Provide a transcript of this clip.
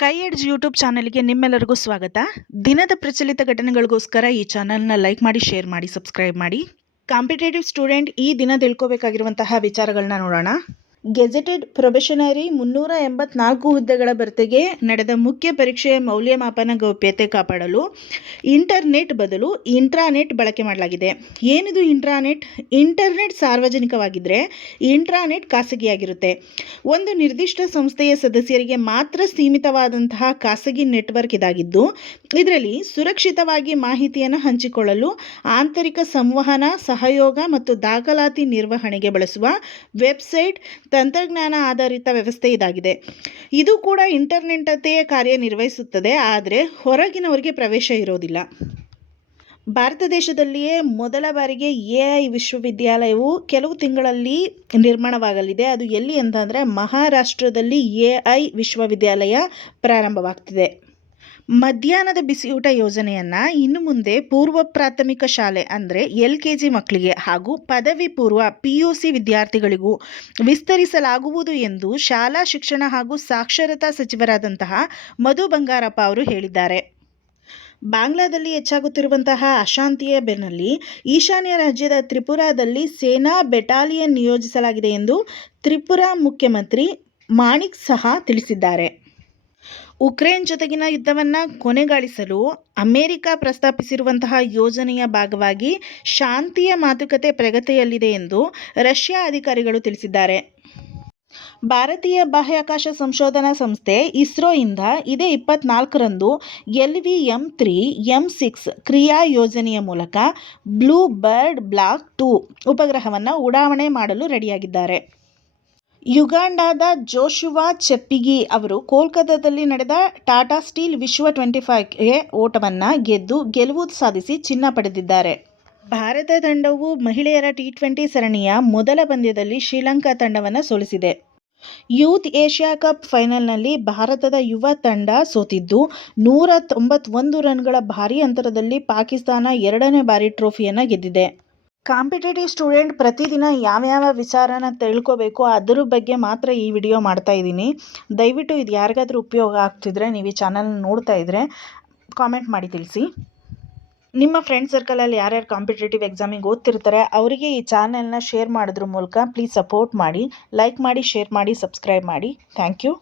ಕೈ edge YouTube ಚಾನಲ್ಗೆ ನಿಮ್ಮೆಲ್ಲರಿಗೂ ಸ್ವಾಗತ. ದಿನದ ಪ್ರಚಲಿತ ಘಟನೆಗಳಿಗೋಸ್ಕರ ಈ ಚಾನಲ್ನ ಲೈಕ್ ಮಾಡಿ, ಶೇರ್ ಮಾಡಿ, ಸಬ್ಸ್ಕ್ರೈಬ್ ಮಾಡಿ. ಕಾಂಪಿಟೇಟಿವ್ ಸ್ಟೂಡೆಂಟ್ ಈ ದಿನ ತಿಳ್ಕೋಬೇಕಾಗಿರುವಂತಹ ವಿಚಾರಗಳನ್ನ ನೋಡೋಣ. ಗೆಜೆಟೆಡ್ ಪ್ರೊಬೆಷನರಿ ಮುನ್ನೂರ ಎಂಬತ್ನಾಲ್ಕು ಹುದ್ದೆಗಳ ಭರ್ತಿಗೆ ನಡೆದ ಮುಖ್ಯ ಪರೀಕ್ಷೆಯ ಮೌಲ್ಯಮಾಪನ ಗೌಪ್ಯತೆ ಕಾಪಾಡಲು ಇಂಟರ್ನೆಟ್ ಬದಲು ಇಂಟ್ರಾನೆಟ್ ಬಳಕೆ ಮಾಡಲಾಗಿದೆ. ಏನಿದು ಇಂಟ್ರಾನೆಟ್? ಇಂಟರ್ನೆಟ್ ಸಾರ್ವಜನಿಕವಾಗಿದ್ದರೆ ಇಂಟ್ರಾನೆಟ್ ಖಾಸಗಿಯಾಗಿರುತ್ತೆ. ಒಂದು ನಿರ್ದಿಷ್ಟ ಸಂಸ್ಥೆಯ ಸದಸ್ಯರಿಗೆ ಮಾತ್ರ ಸೀಮಿತವಾದಂತಹ ಖಾಸಗಿ ನೆಟ್ವರ್ಕ್ ಇದಾಗಿದ್ದು, ಇದರಲ್ಲಿ ಸುರಕ್ಷಿತವಾಗಿ ಮಾಹಿತಿಯನ್ನು ಹಂಚಿಕೊಳ್ಳಲು ಆಂತರಿಕ ಸಂವಹನ, ಸಹಯೋಗ ಮತ್ತು ದಾಖಲಾತಿ ನಿರ್ವಹಣೆಗೆ ಬಳಸುವ ವೆಬ್ಸೈಟ್ ತಂತ್ರಜ್ಞಾನ ಆಧಾರಿತ ವ್ಯವಸ್ಥೆ ಇದಾಗಿದೆ. ಇದು ಕೂಡ ಇಂಟರ್ನೆಟ್ಟಂತೆಯೇ ಕಾರ್ಯನಿರ್ವಹಿಸುತ್ತದೆ ಆದರೆ ಹೊರಗಿನವರಿಗೆ ಪ್ರವೇಶ ಇರೋದಿಲ್ಲ. ಭಾರತ ದೇಶದಲ್ಲಿಯೇ ಮೊದಲ ಬಾರಿಗೆ ಎ ಐ ವಿಶ್ವವಿದ್ಯಾಲಯವು ಕೆಲವು ತಿಂಗಳಲ್ಲಿ ನಿರ್ಮಾಣವಾಗಲಿದೆ. ಅದು ಎಲ್ಲಿ ಅಂತಂದರೆ ಮಹಾರಾಷ್ಟ್ರದಲ್ಲಿ ಎ ಐ ವಿಶ್ವವಿದ್ಯಾಲಯ ಪ್ರಾರಂಭವಾಗ್ತಿದೆ. ಮಧ್ಯಾಹ್ನದ ಬಿಸಿಯೂಟ ಯೋಜನೆಯನ್ನು ಇನ್ನು ಮುಂದೆ ಪೂರ್ವ ಪ್ರಾಥಮಿಕ ಶಾಲೆ ಅಂದರೆ ಎಲ್ ಕೆ ಜಿ ಮಕ್ಕಳಿಗೆ ಹಾಗೂ ಪದವಿ ಪೂರ್ವ ಪಿ ಯು ಸಿ ವಿದ್ಯಾರ್ಥಿಗಳಿಗೂ ವಿಸ್ತರಿಸಲಾಗುವುದು ಎಂದು ಶಾಲಾ ಶಿಕ್ಷಣ ಹಾಗೂ ಸಾಕ್ಷರತಾ ಸಚಿವರಾದಂತಹ ಮಧು ಬಂಗಾರಪ್ಪ ಅವರು ಹೇಳಿದ್ದಾರೆ. ಬಾಂಗ್ಲಾದಲ್ಲಿ ಹೆಚ್ಚಾಗುತ್ತಿರುವಂತಹ ಅಶಾಂತಿಯ ಬೆನ್ನಲ್ಲಿ ಈಶಾನ್ಯ ರಾಜ್ಯದ ತ್ರಿಪುರಾದಲ್ಲಿ ಸೇನಾ ಬೆಟಾಲಿಯನ್ ನಿಯೋಜಿಸಲಾಗಿದೆ ಎಂದು ತ್ರಿಪುರಾ ಮುಖ್ಯಮಂತ್ರಿ ಮಾಣಿಕ್ ಸಹ ತಿಳಿಸಿದ್ದಾರೆ. ಉಕ್ರೇನ್ ಜೊತೆಗಿನ ಯುದ್ಧವನ್ನು ಕೊನೆಗಾಣಿಸಲು ಅಮೆರಿಕ ಪ್ರಸ್ತಾಪಿಸಿರುವಂತಹ ಯೋಜನೆಯ ಭಾಗವಾಗಿ ಶಾಂತಿಯ ಮಾತುಕತೆ ಪ್ರಗತಿಯಲ್ಲಿದೆ ಎಂದು ರಷ್ಯಾ ಅಧಿಕಾರಿಗಳು ತಿಳಿಸಿದ್ದಾರೆ. ಭಾರತೀಯ ಬಾಹ್ಯಾಕಾಶ ಸಂಶೋಧನಾ ಸಂಸ್ಥೆ ಇಸ್ರೋಯಿಂದ ಇದೇ ಇಪ್ಪತ್ನಾಲ್ಕರಂದು L V M three, M six ಕ್ರಿಯಾ ಯೋಜನೆಯ ಮೂಲಕ ಬ್ಲೂ ಬರ್ಡ್ ಬ್ಲಾಕ್ ಟೂ ಉಪಗ್ರಹವನ್ನು ಉಡಾವಣೆ ಮಾಡಲು ರೆಡಿಯಾಗಿದ್ದಾರೆ. ಯುಗಾಂಡಾದ ಜೋಶುವಾ ಚೆಪ್ಪಿಗಿ ಅವರು ಕೋಲ್ಕತ್ತಾದಲ್ಲಿ ನಡೆದ ಟಾಟಾ ಸ್ಟೀಲ್ ವಿಶ್ವ ಟ್ವೆಂಟಿ ಫೈವ್ಗೆ ಓಟವನ್ನು ಗೆದ್ದು ಗೆಲುವು ಸಾಧಿಸಿ ಚಿನ್ನ ಪಡೆದಿದ್ದಾರೆ. ಭಾರತ ತಂಡವು ಮಹಿಳೆಯರ ಟಿ ಟ್ವೆಂಟಿ ಸರಣಿಯ ಮೊದಲ ಪಂದ್ಯದಲ್ಲಿ ಶ್ರೀಲಂಕಾ ತಂಡವನ್ನು ಸೋಲಿಸಿದೆ. ಯೂತ್ ಏಷ್ಯಾ ಕಪ್ ಫೈನಲ್ನಲ್ಲಿ ಭಾರತದ ಯುವ ತಂಡ ಸೋತಿದ್ದು, ನೂರ ತೊಂಬತ್ತೊಂದು ರನ್ಗಳ ಭಾರೀ ಅಂತರದಲ್ಲಿ ಪಾಕಿಸ್ತಾನ ಎರಡನೇ ಬಾರಿ ಟ್ರೋಫಿಯನ್ನು ಗೆದ್ದಿದೆ. ಕಾಂಪಿಟೇಟಿವ್ ಸ್ಟೂಡೆಂಟ್ ಪ್ರತಿದಿನ ಯಾವ್ಯಾವ ವಿಚಾರನ ತಿಳ್ಕೋಬೇಕು ಅದ್ರ ಬಗ್ಗೆ ಮಾತ್ರ ಈ ವಿಡಿಯೋ ಮಾಡ್ತಾ ಇದ್ದೀನಿ. ದಯವಿಟ್ಟು ಇದು ಯಾರಿಗಾದ್ರೂ ಉಪಯೋಗ ಆಗ್ತಿದ್ರೆ ನೀವು ಈ ಚಾನಲ್ ನೋಡ್ತಾ ಇದ್ದರೆ ಕಾಮೆಂಟ್ ಮಾಡಿ ತಿಳಿಸಿ. ನಿಮ್ಮ ಫ್ರೆಂಡ್ ಸರ್ಕಲಲ್ಲಿ ಯಾರ್ಯಾರು ಕಾಂಪಿಟೇಟಿವ್ ಎಕ್ಸಾಮಿಗೆ ಓದ್ತಿರ್ತಾರೆ, ಅವರಿಗೆ ಈ ಚಾನೆಲ್ನ ಶೇರ್ ಮಾಡೋದ್ರ ಮೂಲಕ ಪ್ಲೀಸ್ ಸಪೋರ್ಟ್ ಮಾಡಿ ಲೈಕ್ ಮಾಡಿ ಶೇರ್ ಮಾಡಿ ಸಬ್ಸ್ಕ್ರೈಬ್ ಮಾಡಿ. Thank you